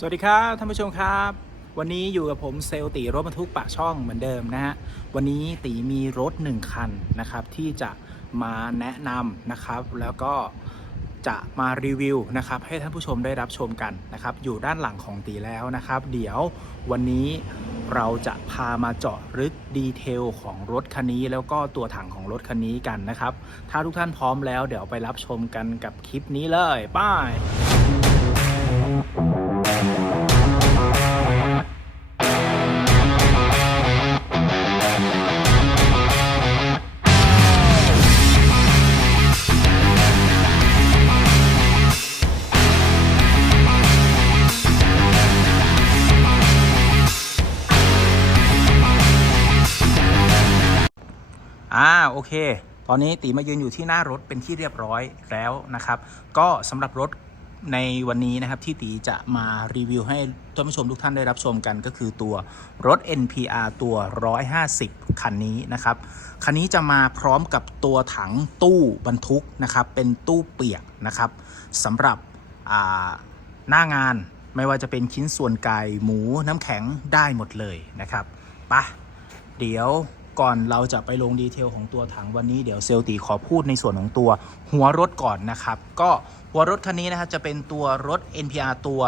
สวัสดีครับท่านผู้ชมครับ วันนี้อยู่กับผมเซลตีรถบรรทุกปากช่องเหมือนเดิมนะฮะวันนี้ตีมีรถ 1 คันนะครับ ที่จะมาแนะนำนะครับ แล้วก็จะมารีวิวนะครับให้ท่านผู้ชมได้รับชมกันนะครับ อยู่ด้านหลังของตีแล้วนะครับ เดี๋ยววันนี้เราจะพามาเจาะลึกดีเทลของรถคันนี้ แล้วก็ตัวถังของรถคันนี้กันนะครับ ถ้าทุกท่านพร้อมแล้ว เดี๋ยวไปรับชมกันกับคลิปนี้เลยป้าย โอเค ตอนนี้ตีมายืนอยู่ที่หน้ารถเป็นที่เรียบร้อยแล้วนะครับ ก็สำหรับรถในวันนี้นะครับที่ตีจะมารีวิวให้ท่านผู้ชมทุกท่านได้รับชมกันก็คือตัวรถ NPR ตัว 150 คันนี้นะครับ คันนี้จะมาพร้อมกับตัวถังตู้บรรทุกนะครับ เป็นตู้เปียกนะครับสำหรับหน้างานไม่ว่าจะเป็นชิ้นส่วนไก่หมูน้ำแข็งได้หมดเลยนะครับปะเดี๋ยว ก่อนเราจะไปลงดีเทลของตัวถังวันนี้เดี๋ยวเซลตีขอพูดในส่วนของตัวหัวรถก่อนนะครับ ก็หัวรถคันนี้นะครับจะเป็นตัวรถ NPR ตัว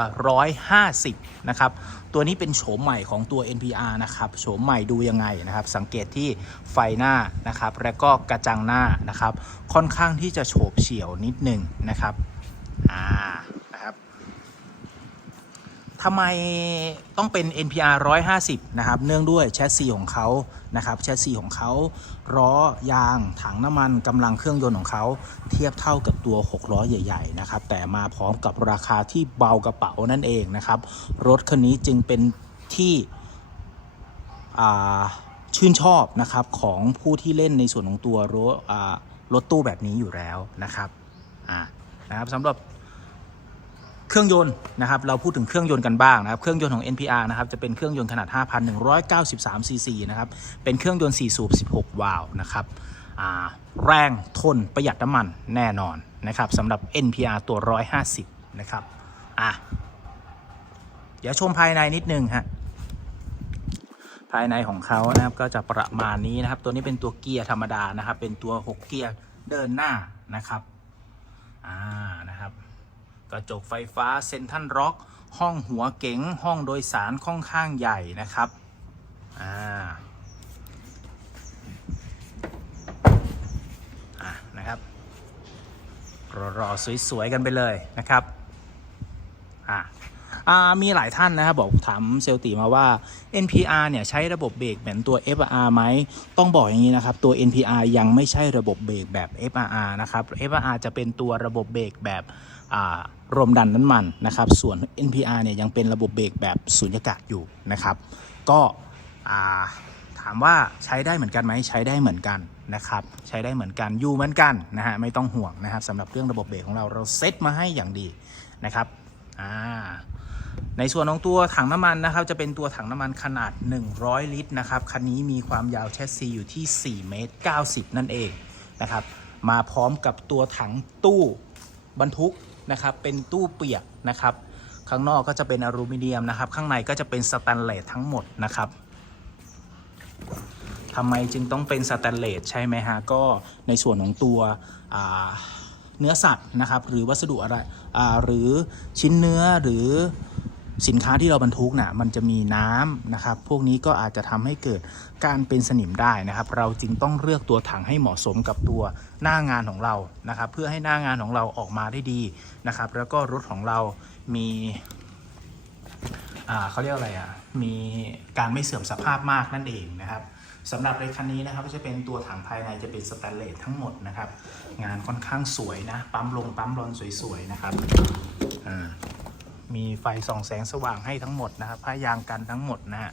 150 นะครับ ตัวนี้เป็นโฉมใหม่ของตัว NPR นะครับโฉมใหม่ดูยังไงนะครับ สังเกตที่ไฟหน้านะครับ และก็กระจังหน้านะครับ ค่อนข้างที่จะโฉบเฉี่ยวนิดหนึ่งนะครับอ่า ทำไมต้องเป็น NPR 150 นะครับ เนื่องด้วยแชสซีของเขานะครับ แชสซีของเขาล้อยาง ถังน้ำมันกำลังเครื่องยนต์ของเขาเทียบเท่ากับตัว 6 ล้อใหญ่ ๆ นะครับ แต่มาพร้อมกับราคาที่เบากระเป๋านั่นเองนะครับ รถคันนี้จึงเป็นที่ชื่นชอบนะครับของผู้ที่เล่นในส่วนของตัวรถรถตู้แบบนี้อยู่แล้วนะครับอ่านะครับสำหรับ เครื่องยนต์นะครับเราพูดถึงเครื่องยนต์กันบ้างนะครับเครื่องยนต์ของ NPR นะครับจะเป็นเครื่องยนต์ขนาด 5,193 ซีซีนะครับเป็นเครื่องยนต์4สูบ16 วาล์วนะครับแรงทนประหยัดน้ำมันแน่นอนนะครับสำหรับ NPR ตัว 150 นะครับอะเดี๋ยวชมภายในนิดนึงฮะภายในของเขานะครับก็จะประมาณนี้นะครับ ตัวนี้เป็นตัวเกียร์ธรรมดานะครับ เป็นตัว 6 เกียร์เดินหน้านะครับ กระจกไฟฟ้าเซนทรัลร็อกห้องหัวเก๋งห้องโดยสารค่อนข้างใหญ่นะครับอ่าอะนะครับรอๆสวยๆกันไปเลยนะครับอ่าอ่ามีหลายท่านนะครับบอกถามเซลตีมาว่า NPR เนี่ยใช้ระบบเบรกเหมือนตัว FR ไหม ต้องบอกอย่างนี้นะครับ ตัว NPR ยังไม่ใช่ระบบเบรกแบบ fr นะครับ fr จะเป็นตัวระบบเบรกแบบ อ่ารมดันน้ำมันนะครับ ส่วน NPR เนี่ยยังเป็นระบบเบรกแบบสุญญากาศอยู่นะครับ ก็ถามว่าใช้ได้เหมือนกันไหมใช้ได้เหมือนกันนะครับใช้ได้เหมือนกันอยู่เหมือนกันนะฮะไม่ต้องห่วงนะครับสำหรับเรื่องระบบเบรกของเราเราเซตมาให้อย่างดีนะครับในส่วนของตัวถังน้ำมันนะครับ จะเป็นตัวถังน้ำมันขนาด 100 ลิตรนะครับคันนี้มีความยาวแชสซีอยู่ที่ 4 เมตร 90 นั่นเองนะครับมาพร้อมกับตัวถังตู้บรรทุก นะครับ เป็นตู้เปียกนะครับ ข้างนอกก็จะเป็นอลูมิเนียมนะครับ ข้างในก็จะเป็นสแตนเลสทั้งหมดนะครับทำไมจึงต้องเป็นสแตนเลสใช่ไหมฮะ ก็ในส่วนของตัวเนื้อสัตว์นะครับ หรือวัสดุอะไรหรือชิ้นเนื้อหรือ สินค้าที่เราบรรทุกน่ะมันจะมีน้ำนะครับ พวกนี้ก็อาจจะทำให้เกิดการเป็นสนิมได้นะครับ เราจึงต้องเลือกตัวถังให้เหมาะสมกับตัวหน้างานของเรานะครับ เพื่อให้หน้างานของเราออกมาได้ดีนะครับ แล้วก็รถของเรามีอ่าเขาเรียกอะไรอะ มีการไม่เสื่อมสภาพมากนั่นเองนะครับสำหรับในคันนี้นะครับก็จะเป็นตัวถังภายในจะเป็นสแตนเลสทั้งหมดนะครับ งานค่อนข้างสวยนะ ปั๊มลงปั๊มรอนสวยๆนะครับอ่า มีไฟส่องแสงสว่างให้ทั้งหมดนะครับผ้ายางกันทั้งหมดนะฮะ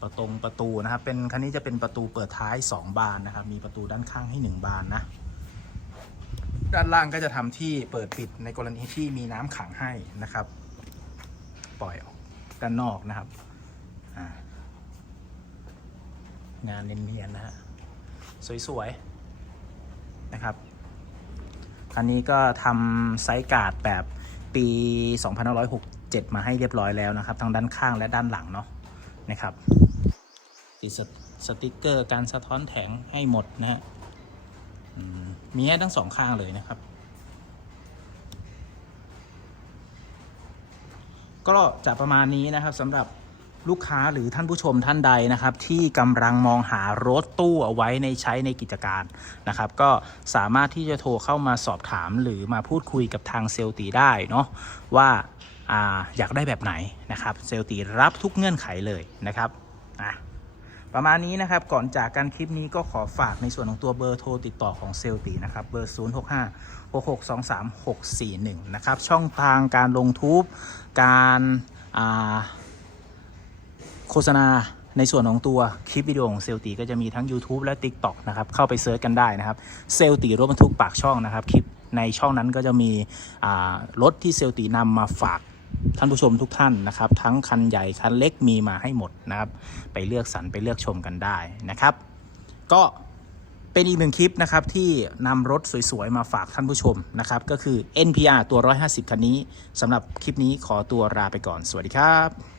ประตงประตูนะครับ เป็นคันนี้จะเป็นประตูเปิดท้าย 2 บานนะครับ มีประตูด้านข้างให้ 1 บานนะ ด้านล่างก็จะทำที่เปิดปิดในกรณีที่มีน้ำขังให้นะครับ ปล่อยออกด้านนอกนะครับงานเนียนๆนะฮะสวยๆนะครับคันนี้ก็ทำไซส์การ์ดแบบ ปี 2567 มาให้เรียบร้อยแล้วนะครับ ทั้งด้านข้างและด้านหลังเนาะนะครับติดสติกเกอร์การสะท้อนแถงให้หมดนะฮะมีให้ทั้งสองข้างเลยนะครับ ก็จะประมาณนี้นะครับสำหรับ ลูกค้าหรือท่านผู้ชมท่านใดนะครับ ที่กำลังมองหารถตู้เอาไว้ในใช้ในกิจการนะครับ ก็สามารถที่จะโทรเข้ามาสอบถามหรือมาพูดคุยกับทางเซลตีได้เนาะว่าอาอยากได้แบบไหนนะครับ เซลตีรับทุกเงื่อนไขเลยนะครับอะประมาณนี้นะครับก่อนจากกันคลิปนี้ก็ขอฝากในส่วนของตัวเบอร์โทรติดต่อของเซลตีนะครับเบอร์ 0 6 5 6 6 2 3 6 4 1 นะครับ ช่องทางการลงทุบการอ่า โฆษณาในส่วนของตัวคลิปวิดีโอของเซลตีก็จะมีทั้ง YouTube และ TikTok นะครับ เข้าไปเซิร์ชกันได้นะครับ เซลตีรถบรรทุกปากช่องนะครับ คลิปในช่องนั้นก็จะมีรถที่เซลตีนำมาฝากท่านผู้ชมทุกท่านนะครับ ทั้งคันใหญ่ คันเล็กมีมาให้หมดนะครับ ไปเลือกสรรไปเลือกชมกันได้นะครับ ก็เป็นอีกหนึ่งคลิปนะครับที่นำรถสวยๆ มาฝากท่านผู้ชมนะครับ ก็คือ NPR ตัว 150 คันนี้สำหรับคลิปนี้ขอตัวลาไปก่อน สวัสดีครับ